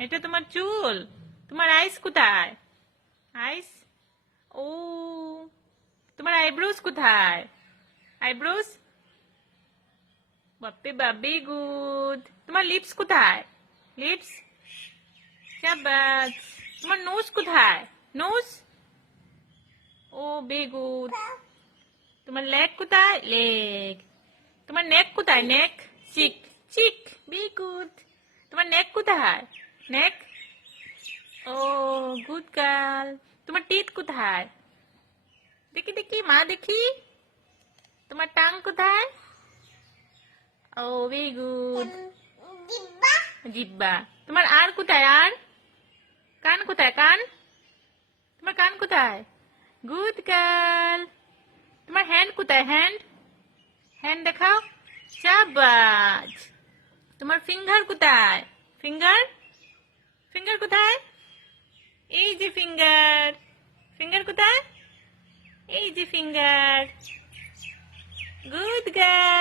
এটা তোমার চুল। তোমার আইস কোথায়? আইস। ও, তোমার আইব্রোজ কোথায়? আইব্রোজ। বাপে বাবি গুড। তোমার লিপস কোথায়? লিপস। শাবাশ। তোমার নোজ কোথায়? নোজ। Oh be good. তোমার লেগ কোথায়? লেগ। তোমার নেক কোথায়? Neck. Cheek. Cheek. Be good. তোমার নেক কোথায়? নেক। Oh good girl. তোমার টিথ কোথায়? দেখি দেখি মা দেখি। তোমার টাং কোথায়? Oh very good. জিব্বা। তোমার আর কোথায়? আর কান কোথায়? কান। তোমার কান কোথায়? Good girl. তোমার হ্যান্ড কোথায়? হ্যান্ড। হ্যান্ড দেখাও। শাবাশ। তোমার ফিঙ্গার কোথায়? ফিঙ্গার। ফিঙ্গার কোথায়? এই যে ফিঙ্গার। ফিঙ্গার কোথায়? এই যে ফিঙ্গার। Good girl.